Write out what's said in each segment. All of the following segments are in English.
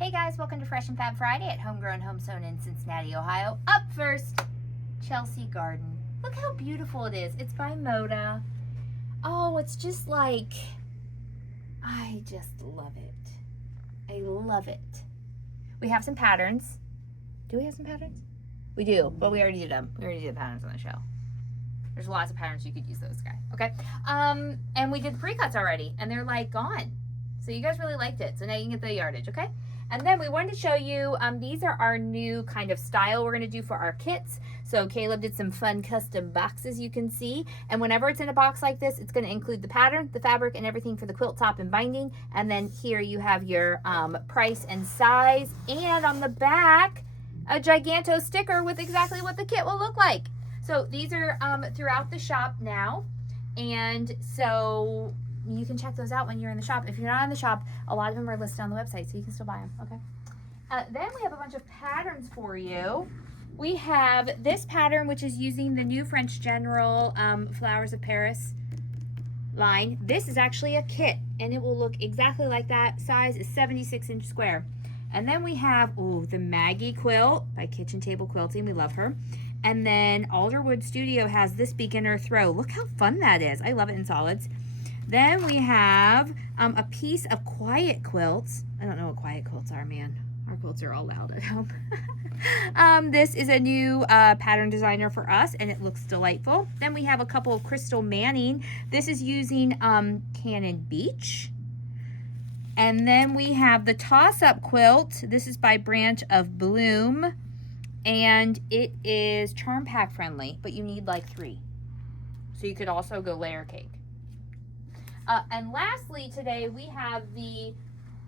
Hey guys, welcome to Fresh and Fab Friday at HomeGrown HomeSewn in Cincinnati, Ohio. Up first, Chelsea Garden. Look how beautiful it is. It's by Moda. Oh, it's just like, I just love it. I love it. We have some patterns. Do we have some patterns? We do, but we already did them. We already did the patterns on the show. There's lots of patterns. You could use those, guys. Okay. And we did the pre-cuts already, and they're like gone. So you guys really liked it. So now you can get the yardage, okay? And then we wanted to show you, these are our new kind of style we're going to do for our kits. So Caleb did some fun custom boxes, you can see. And whenever it's in a box like this, it's going to include the pattern, the fabric, and everything for the quilt top and binding. And then here you have your price and size. And on the back, a giganto sticker with exactly what the kit will look like. So these are throughout the shop now. And so you can check those out when you're in the shop. If you're not in the shop, a lot of them are listed on the website, so you can still buy them, okay? Then we have a bunch of patterns for you. We have this pattern, which is using the new French General Flowers of Paris line. This is actually a kit, and it will look exactly like that. Size is 76-inch square. And then we have, the Maggie quilt by Kitchen Table Quilting. We love her. And then Alderwood Studio has this beginner throw. Look how fun that is. I love it in solids. Then we have a piece of quiet quilts. I don't know what quiet quilts are, man. Our quilts are all loud at home. This is a new pattern designer for us, and it looks delightful. Then we have a couple of Crystal Manning. This is using Cannon Beach. And then we have the toss-up quilt. This is by Branch of Bloom. And it is charm pack friendly, but you need like 3. So you could also go layer cake. And lastly, today we have the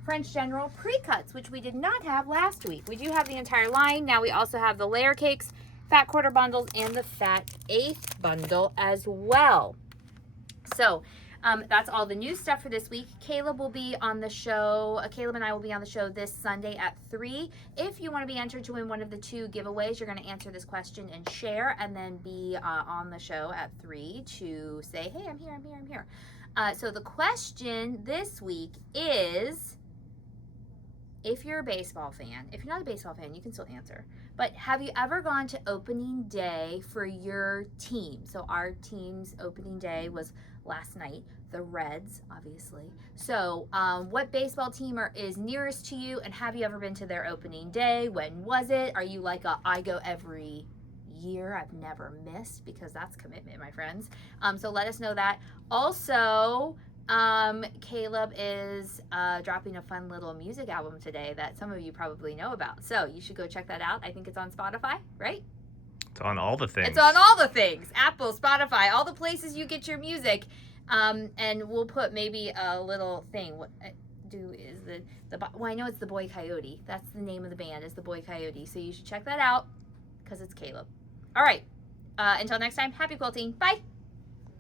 French General Precuts, which we did not have last week. We do have the entire line. Now we also have the layer cakes, fat quarter bundles, and the fat 1/8 bundle as well. So that's all the new stuff for this week. Caleb will be on the show. Caleb and I will be on the show this Sunday at 3. If you want to be entered to win one of the 2 giveaways, you're going to answer this question and share, and then be on the show at 3 to say, hey, I'm here, I'm here, I'm here. So the question this week is, if you're a baseball fan, if you're not a baseball fan, you can still answer, but have you ever gone to opening day for your team? So our team's opening day was last night, the Reds, obviously. So what baseball team is nearest to you, and have you ever been to their opening day? When was it? Are you like I go every year, I've never missed? Because that's commitment, my friends. So let us know that. Also, Caleb is dropping a fun little music album today that some of you probably know about. So you should go check that out. I think it's on Spotify, right? It's on all the things. It's on all the things. Apple, Spotify, all the places you get your music. And we'll put maybe a little thing. What is well, I know it's the Boy Coyote. That's the name of the band, is the Boy Coyote. So you should check that out because it's Caleb. All right. Until next time, happy quilting. Bye.